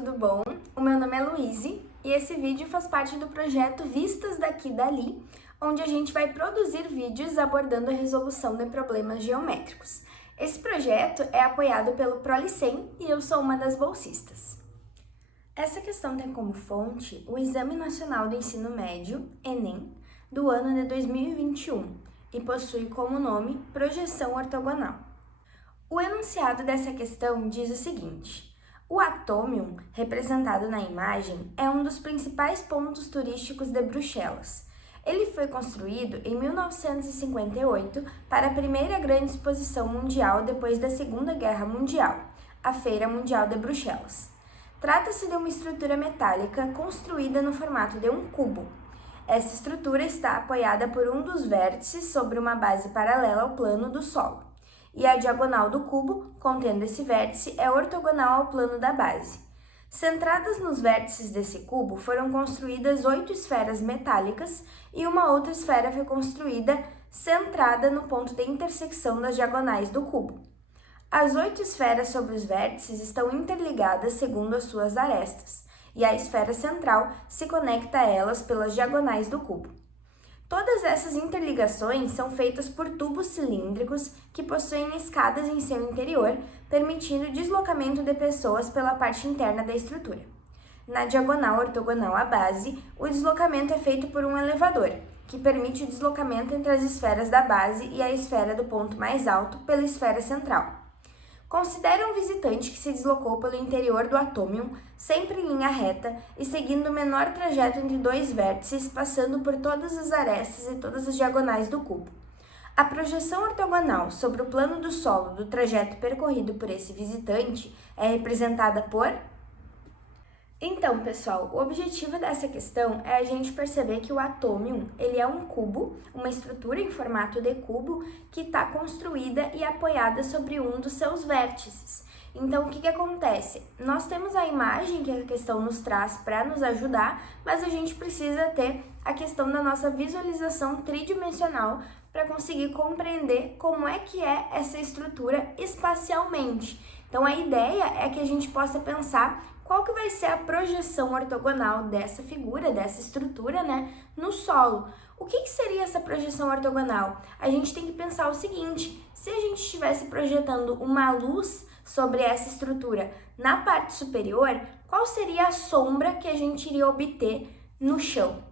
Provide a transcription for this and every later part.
tudo bom? O meu nome é Luíse e esse vídeo faz parte do projeto Vistas daqui e dali, onde a gente vai produzir vídeos abordando a resolução de problemas geométricos. Esse projeto é apoiado pelo Prolicem e eu sou uma das bolsistas. Essa questão tem como fonte o Exame Nacional do Ensino Médio, Enem, do ano de 2021 e possui como nome Projeção Ortogonal. O enunciado dessa questão diz o seguinte: o atômium, representado na imagem, é um dos principais pontos turísticos de Bruxelas. Ele foi construído em 1958 para a primeira grande exposição mundial depois da Segunda Guerra Mundial, a Feira Mundial de Bruxelas. Trata-se de uma estrutura metálica construída no formato de um cubo. Essa estrutura está apoiada por um dos vértices sobre uma base paralela ao plano do solo, e a diagonal do cubo, contendo esse vértice, é ortogonal ao plano da base. Centradas nos vértices desse cubo, foram construídas 8 esferas metálicas e uma outra esfera foi construída centrada no ponto de intersecção das diagonais do cubo. As 8 esferas sobre os vértices estão interligadas segundo as suas arestas, e a esfera central se conecta a elas pelas diagonais do cubo. Todas essas interligações são feitas por tubos cilíndricos que possuem escadas em seu interior, permitindo o deslocamento de pessoas pela parte interna da estrutura. Na diagonal ortogonal à base, o deslocamento é feito por um elevador, que permite o deslocamento entre as esferas da base e a esfera do ponto mais alto pela esfera central. Considere um visitante que se deslocou pelo interior do atômium, sempre em linha reta e seguindo o menor trajeto entre dois vértices, passando por todas as arestas e todas as diagonais do cubo. A projeção ortogonal sobre o plano do solo do trajeto percorrido por esse visitante é representada por... Então, pessoal, o objetivo dessa questão é a gente perceber que o atômium, ele é um cubo, uma estrutura em formato de cubo que está construída e apoiada sobre um dos seus vértices. Então, o que acontece? Nós temos a imagem que a questão nos traz para nos ajudar, mas a gente precisa ter a questão da nossa visualização tridimensional para conseguir compreender como é que é essa estrutura espacialmente. Então, a ideia é que a gente possa pensar qual que vai ser a projeção ortogonal dessa figura, dessa estrutura, no solo. O que seria essa projeção ortogonal? A gente tem que pensar o seguinte: se a gente estivesse projetando uma luz sobre essa estrutura na parte superior, qual seria a sombra que a gente iria obter no chão?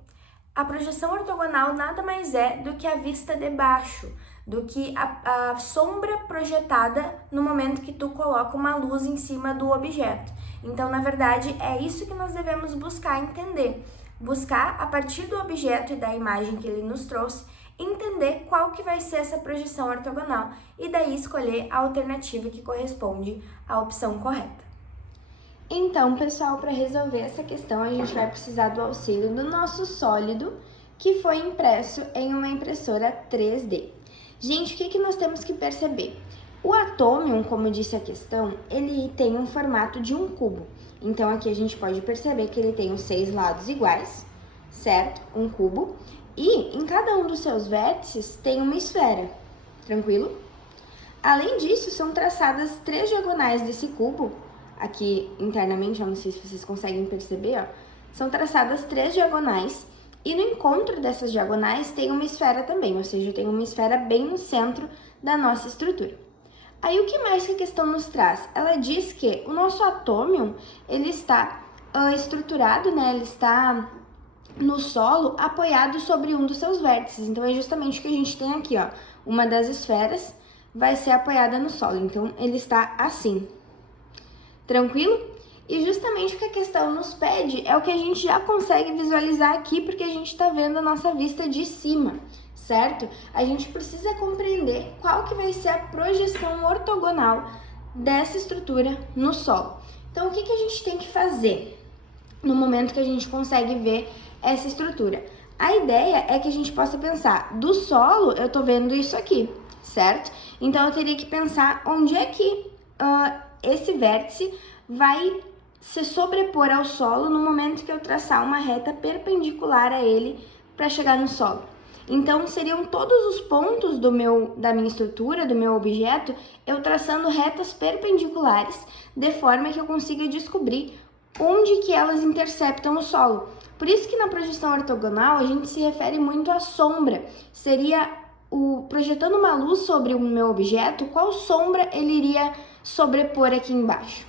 A projeção ortogonal nada mais é do que a vista de baixo, do que a sombra projetada no momento que tu coloca uma luz em cima do objeto. Então, na verdade, é isso que nós devemos buscar entender. Buscar, a partir do objeto e da imagem que ele nos trouxe, entender qual que vai ser essa projeção ortogonal e daí escolher a alternativa que corresponde à opção correta. Então, pessoal, para resolver essa questão, a gente vai precisar do auxílio do nosso sólido, que foi impresso em uma impressora 3D. Gente, o que nós temos que perceber? O atômium, como disse a questão, ele tem um formato de um cubo. Então, aqui a gente pode perceber que ele tem os 6 lados iguais, certo? Um cubo. E em cada um dos seus vértices tem uma esfera, tranquilo? Além disso, são traçadas 3 diagonais desse cubo. Aqui internamente, eu não sei se vocês conseguem perceber, ó. São traçadas 3 diagonais. E no encontro dessas diagonais tem uma esfera também, ou seja, tem uma esfera bem no centro da nossa estrutura. Aí, o que mais que a questão nos traz? Ela diz que o nosso atômium, ele está estruturado, ele está no solo apoiado sobre um dos seus vértices. Então, é justamente o que a gente tem aqui, ó. Uma das esferas vai ser apoiada no solo, então ele está assim. Tranquilo? E justamente o que a questão nos pede é o que a gente já consegue visualizar aqui, porque a gente está vendo a nossa vista de cima, certo? A gente precisa compreender qual que vai ser a projeção ortogonal dessa estrutura no solo. Então, o que a gente tem que fazer no momento que a gente consegue ver essa estrutura? A ideia é que a gente possa pensar, do solo eu tô vendo isso aqui, certo? Então, eu teria que pensar onde é que esse vértice vai se sobrepor ao solo no momento que eu traçar uma reta perpendicular a ele para chegar no solo. Então, seriam todos os pontos da minha estrutura, do meu objeto, eu traçando retas perpendiculares, de forma que eu consiga descobrir onde que elas interceptam o solo. Por isso que na projeção ortogonal a gente se refere muito à sombra. Seria projetando uma luz sobre o meu objeto, qual sombra ele iria sobrepor aqui embaixo,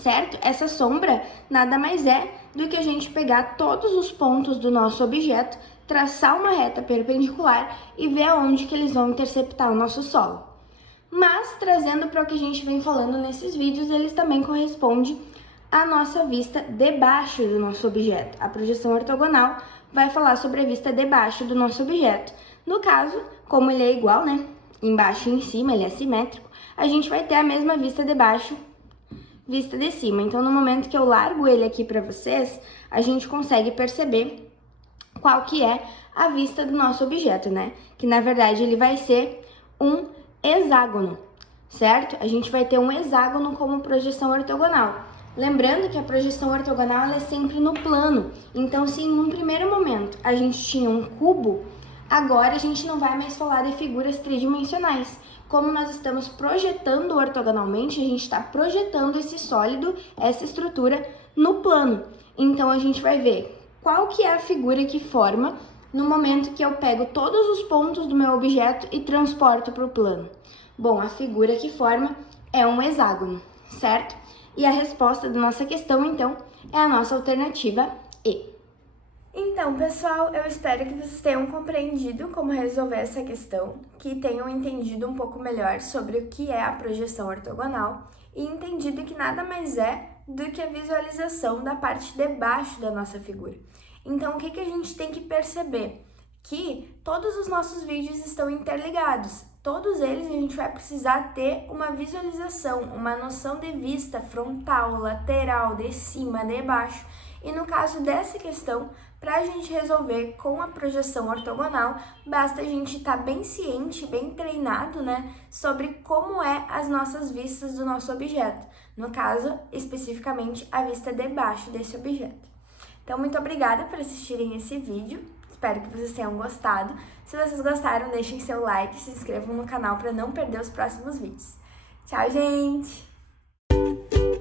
certo? Essa sombra nada mais é do que a gente pegar todos os pontos do nosso objeto, traçar uma reta perpendicular e ver aonde que eles vão interceptar o nosso solo. Mas, trazendo para o que a gente vem falando nesses vídeos, eles também correspondem à nossa vista debaixo do nosso objeto. A projeção ortogonal vai falar sobre a vista debaixo do nosso objeto. No caso, como ele é igual, né? Embaixo e em cima, ele é simétrico, a gente vai ter a mesma vista debaixo, vista de cima. Então, no momento que eu largo ele aqui para vocês, a gente consegue perceber qual que é a vista do nosso objeto, né? Que, na verdade, ele vai ser um hexágono, certo? A gente vai ter um hexágono como projeção ortogonal. Lembrando que a projeção ortogonal ela é sempre no plano. Então, se em um primeiro momento a gente tinha um cubo, agora a gente não vai mais falar de figuras tridimensionais. Como nós estamos projetando ortogonalmente, a gente está projetando esse sólido, essa estrutura no plano. Então, a gente vai ver qual que é a figura que forma no momento que eu pego todos os pontos do meu objeto e transporto para o plano. Bom, a figura que forma é um hexágono, certo? E a resposta da nossa questão, então, é a nossa alternativa E. Então, pessoal, eu espero que vocês tenham compreendido como resolver essa questão, que tenham entendido um pouco melhor sobre o que é a projeção ortogonal e entendido que nada mais é do que a visualização da parte de baixo da nossa figura. Então, o que a gente tem que perceber? Que todos os nossos vídeos estão interligados. Todos eles a gente vai precisar ter uma visualização, uma noção de vista frontal, lateral, de cima, de baixo. E no caso dessa questão, para a gente resolver com a projeção ortogonal, basta a gente estar bem ciente, bem treinado, né, sobre como é as nossas vistas do nosso objeto. No caso, especificamente, a vista de baixo desse objeto. Então, muito obrigada por assistirem esse vídeo. Espero que vocês tenham gostado. Se vocês gostaram, deixem seu like e se inscrevam no canal para não perder os próximos vídeos. Tchau, gente!